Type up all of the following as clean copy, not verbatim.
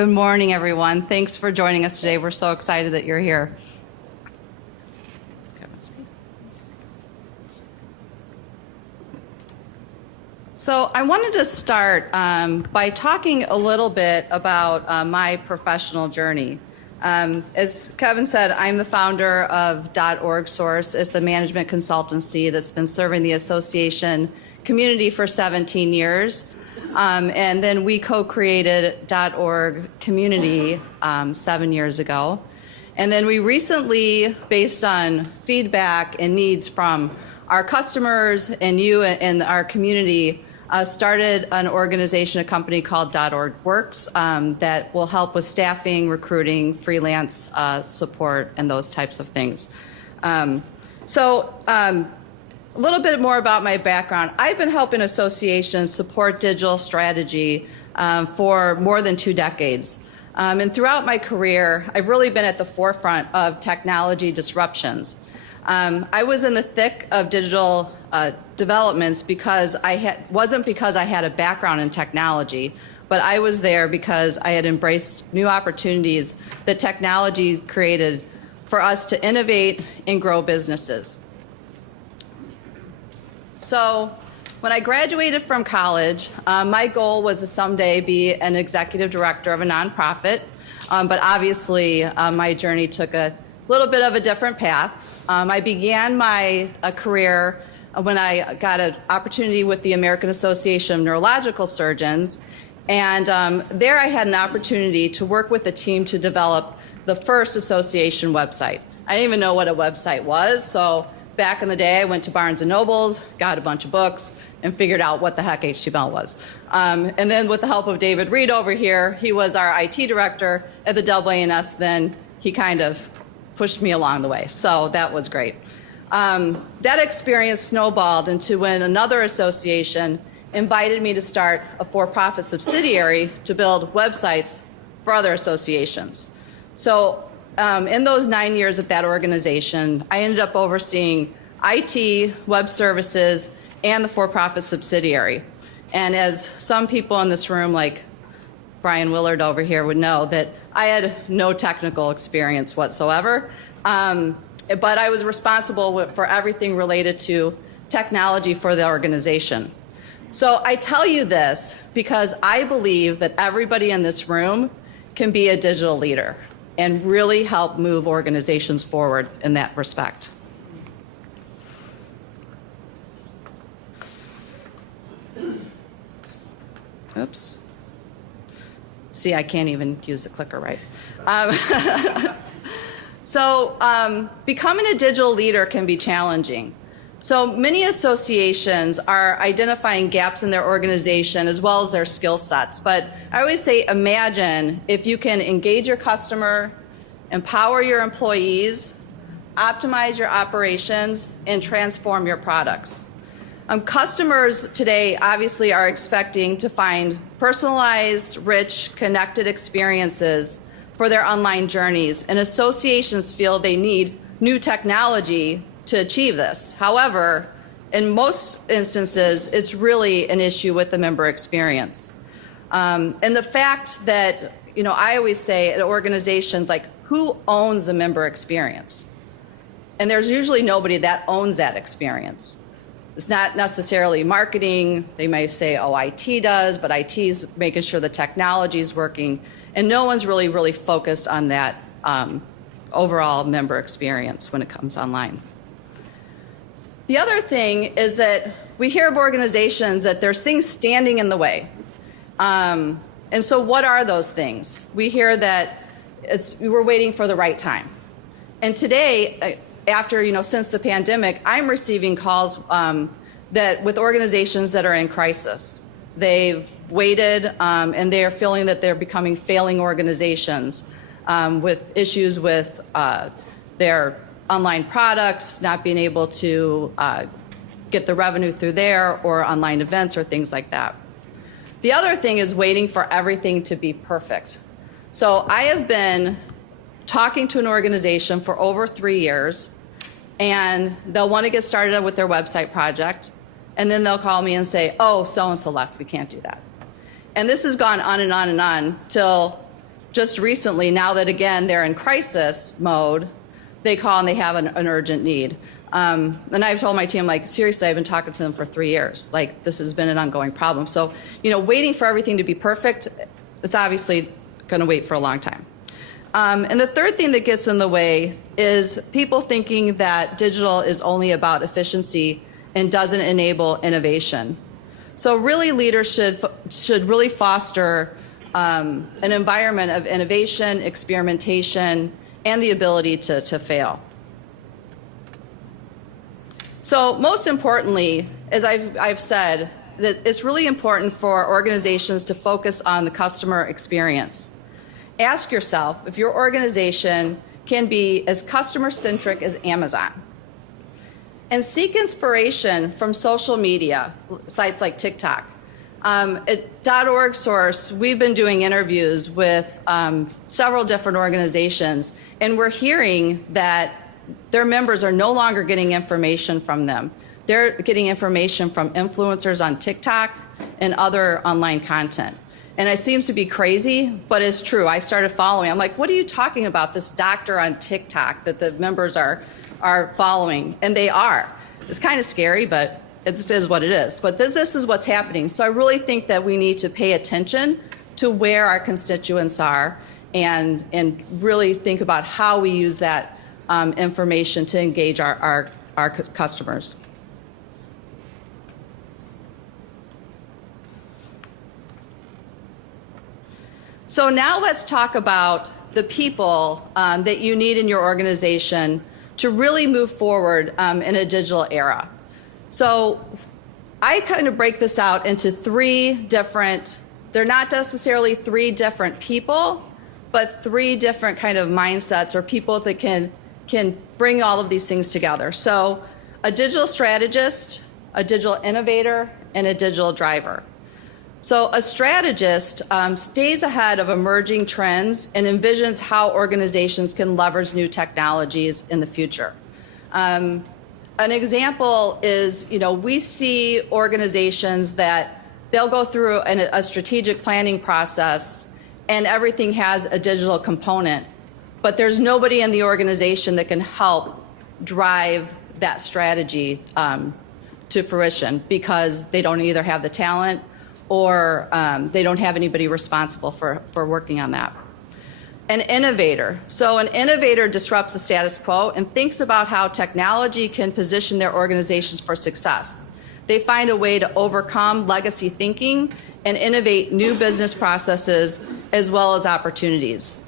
Good morning, everyone. Thanks for joining us today. We're so excited that you're here. So I wanted to start by talking a little bit about my professional journey. As Kevin said, I'm the founder of orgSource. It's a management consultancy that's been serving the association community for 17 years. And then we co-created .org Community 7 years ago. And then we recently, based on feedback and needs from our customers and you and our community, started an organization, a company called orgWorks that will help with staffing, recruiting, freelance support, and those types of things. A little bit more about my background. I've been helping associations support digital strategy for more than 2 decades. And throughout my career, I've really been at the forefront of technology disruptions. I was in the thick of digital developments because wasn't because I had a background in technology, but I was there because I had embraced new opportunities that technology created for us to innovate and grow businesses. So when I graduated from college, my goal was to someday be an executive director of a nonprofit, but obviously my journey took a little bit of a different path. I began my career when I got an opportunity with the American Association of Neurological Surgeons, and there I had an opportunity to work with the team to develop the first association website. I didn't even know what a website was, so back in the day, I went to Barnes & Noble's, got a bunch of books, and figured out what the heck HTML was. And then with the help of David Reed over here, he was our IT director at the AANS, then he kind of pushed me along the way. So that was great. That experience snowballed into when another association invited me to start a for-profit subsidiary to build websites for other associations. So in those 9 years at that organization, I ended up overseeing IT, web services, and the for-profit subsidiary. And as some people in this room, like Brian Willard over here, would know, that I had no technical experience whatsoever, but I was responsible for everything related to technology for the organization. So I tell you this because I believe that everybody in this room can be a digital leader and really help move organizations forward in that respect. Oops. See, I can't even use the clicker right. Becoming a digital leader can be challenging. So many associations are identifying gaps in their organization as well as their skill sets. But I always say, imagine if you can engage your customer, empower your employees, optimize your operations, and transform your products. Customers today obviously are expecting to find personalized, rich, connected experiences for their online journeys, and associations feel they need new technology to achieve this. However, in most instances, it's really an issue with the member experience. And the fact that, I always say at organizations, like, who owns the member experience? And there's usually nobody that owns that experience. It's not necessarily marketing. They may say, oh, IT does, but IT's making sure the technology is working. And no one's really focused on that overall member experience when it comes online. The other thing is that we hear of organizations that there's things standing in the way. And so what are those things? We hear that we're waiting for the right time. And today, after, since the pandemic, I'm receiving calls with organizations that are in crisis. They've waited and they are feeling that they're becoming failing organizations with issues with their online products, not being able to get the revenue through there, or online events or things like that. The other thing is waiting for everything to be perfect. So I have been talking to an organization for over 3 years, and they'll want to get started with their website project, and then they'll call me and say, oh, so-and-so left, we can't do that. And this has gone on and on and on till just recently, now that again they're in crisis mode, they call and they have an urgent need. And I've told my team, like, seriously, I've been talking to them for 3 years. Like, this has been an ongoing problem. So, waiting for everything to be perfect, it's obviously going to wait for a long time. And the third thing that gets in the way is people thinking that digital is only about efficiency and doesn't enable innovation. So really, leaders should really foster an environment of innovation, experimentation, and the ability to fail. So most importantly, as I've said, that it's really important for organizations to focus on the customer experience. Ask yourself if your organization can be as customer-centric as Amazon. And seek inspiration from social media, sites like TikTok. At orgSource, we've been doing interviews with several different organizations, and we're hearing that their members are no longer getting information from them. They're getting information from influencers on TikTok and other online content. And it seems to be crazy, but it's true. I started following. I'm like, what are you talking about, this doctor on TikTok that the members are following? And they are. It's kind of scary, but it is what it is. But this is what's happening. So I really think that we need to pay attention to where our constituents are and really think about how we use that information to engage our customers. So now let's talk about the people that you need in your organization to really move forward in a digital era. So I kind of break this out into three different, they're not necessarily three different people, but three different kind of mindsets or people that can bring all of these things together. So a digital strategist, a digital innovator, and a digital driver. So a strategist stays ahead of emerging trends and envisions how organizations can leverage new technologies in the future. An example is, we see organizations that they'll go through a strategic planning process and everything has a digital component, but there's nobody in the organization that can help drive that strategy to fruition because they don't either have the talent or they don't have anybody responsible for working on that. An innovator. So an innovator disrupts the status quo and thinks about how technology can position their organizations for success. They find a way to overcome legacy thinking and innovate new business processes as well as opportunities.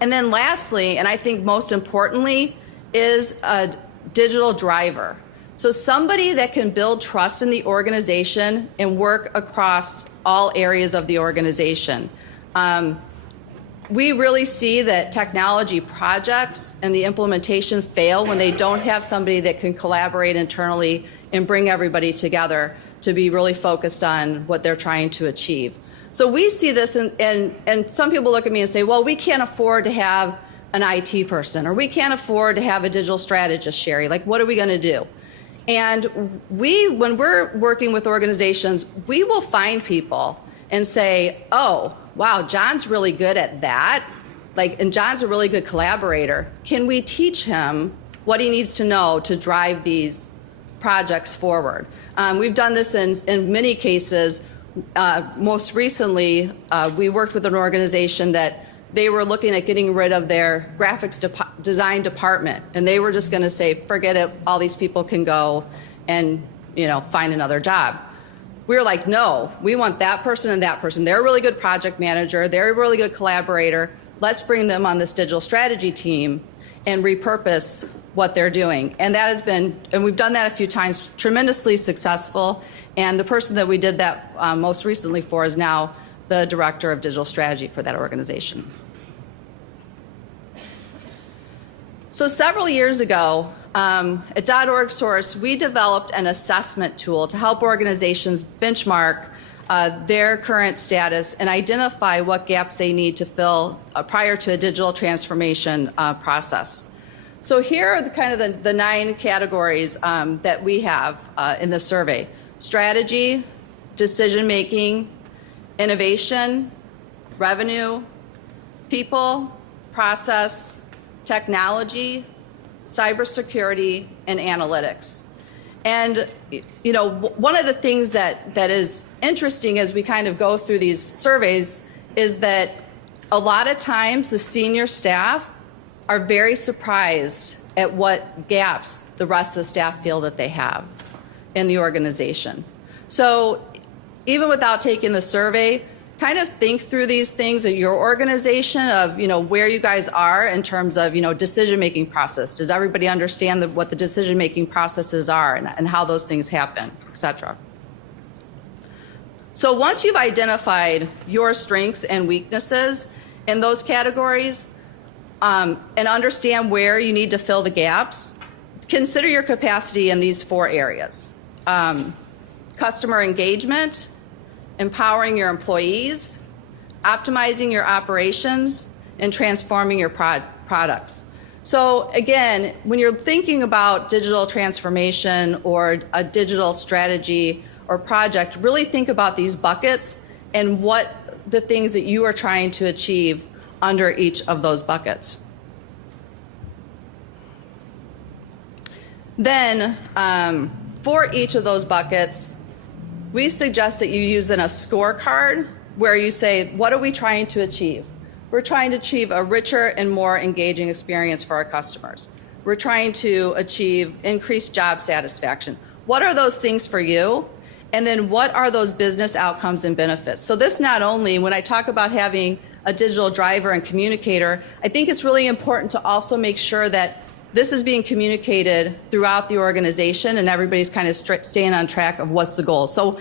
And then lastly, and I think most importantly, is a digital driver. So somebody that can build trust in the organization and work across all areas of the organization. We really see that technology projects and the implementation fail when they don't have somebody that can collaborate internally and bring everybody together to be really focused on what they're trying to achieve. So we see this, and some people look at me and say, well, we can't afford to have an IT person, or we can't afford to have a digital strategist, Sherry. Like, what are we going to do? And when we're working with organizations, we will find people and say, oh, wow, John's really good at that. And John's a really good collaborator. Can we teach him what he needs to know to drive these projects forward? We've done this in many cases. Most recently, we worked with an organization that they were looking at getting rid of their graphics design department, and they were just going to say, forget it, all these people can go and find another job. We were like, no, we want that person and that person. They're a really good project manager. They're a really good collaborator. Let's bring them on this digital strategy team and repurpose what they're doing. And that has been, and we've done that a few times, tremendously successful. And the person that we did that most recently for is now the director of digital strategy for that organization. So several years ago, at orgSource, we developed an assessment tool to help organizations benchmark their current status and identify what gaps they need to fill prior to a digital transformation process. So here are the 9 categories that we have in the survey: strategy, decision-making, innovation, revenue, people, process, technology, cybersecurity, and analytics. And you know, one of the things that is interesting as we kind of go through these surveys is that a lot of times the senior staff are very surprised at what gaps the rest of the staff feel that they have in the organization. So even without taking the survey, kind of think through these things at your organization of, you know, where you guys are in terms of, you know, decision-making process. Does everybody understand what the decision-making processes are and how those things happen, et cetera? So once you've identified your strengths and weaknesses in those categories and understand where you need to fill the gaps, consider your capacity in these 4 areas. Customer engagement, empowering your employees, optimizing your operations, and transforming your products. So again, when you're thinking about digital transformation or a digital strategy or project, really think about these buckets and what the things that you are trying to achieve under each of those buckets. Then, for each of those buckets, we suggest that you use in a scorecard where you say, what are we trying to achieve? We're trying to achieve a richer and more engaging experience for our customers. We're trying to achieve increased job satisfaction. What are those things for you? And then what are those business outcomes and benefits? So this not only, when I talk about having a digital driver and communicator, I think it's really important to also make sure that this is being communicated throughout the organization and everybody's kind of staying on track of what's the goal. So,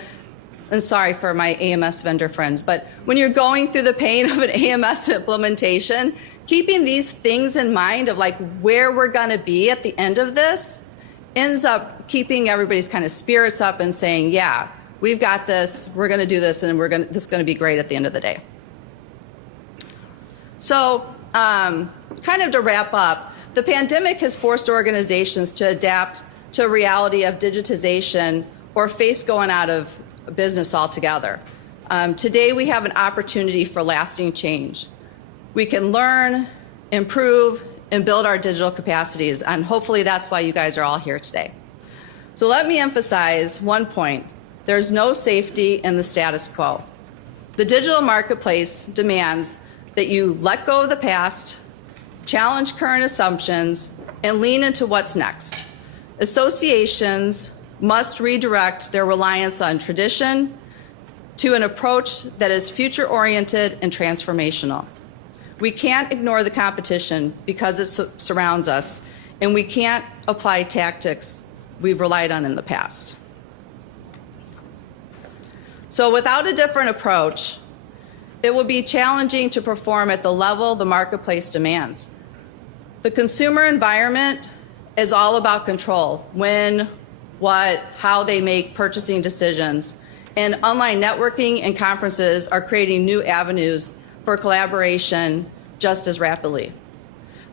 and sorry for my AMS vendor friends, but when you're going through the pain of an AMS implementation, keeping these things in mind of like where we're gonna be at the end of this ends up keeping everybody's kind of spirits up and saying, yeah, we've got this, we're gonna do this, and this is gonna be great at the end of the day. So, kind of to wrap up, the pandemic has forced organizations to adapt to a reality of digitization or face going out of business altogether. Today we have an opportunity for lasting change. We can learn, improve, and build our digital capacities, and hopefully that's why you guys are all here today. So let me emphasize one point. There's no safety in the status quo. The digital marketplace demands that you let go of the past, challenge current assumptions, and lean into what's next. Associations must redirect their reliance on tradition to an approach that is future-oriented and transformational. We can't ignore the competition because it surrounds us, and we can't apply tactics we've relied on in the past. So without a different approach, it will be challenging to perform at the level the marketplace demands. The consumer environment is all about control, when, what, how they make purchasing decisions, and online networking and conferences are creating new avenues for collaboration just as rapidly.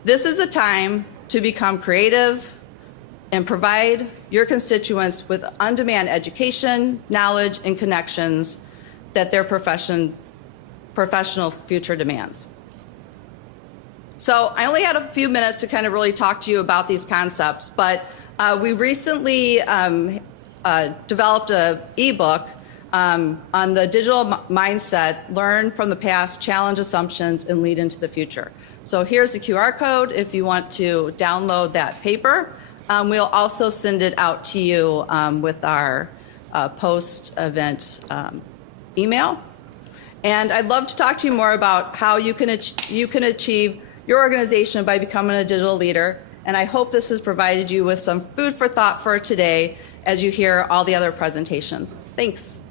This is a time to become creative and provide your constituents with on-demand education, knowledge, and connections that their professional future demands. So I only had a few minutes to kind of really talk to you about these concepts, but we recently developed an ebook on the digital mindset, learn from the past, challenge assumptions, and lead into the future. So here's the QR code if you want to download that paper. We'll also send it out to you with our post-event email. And I'd love to talk to you more about how you can achieve your organization by becoming a digital leader. And I hope this has provided you with some food for thought for today as you hear all the other presentations. Thanks.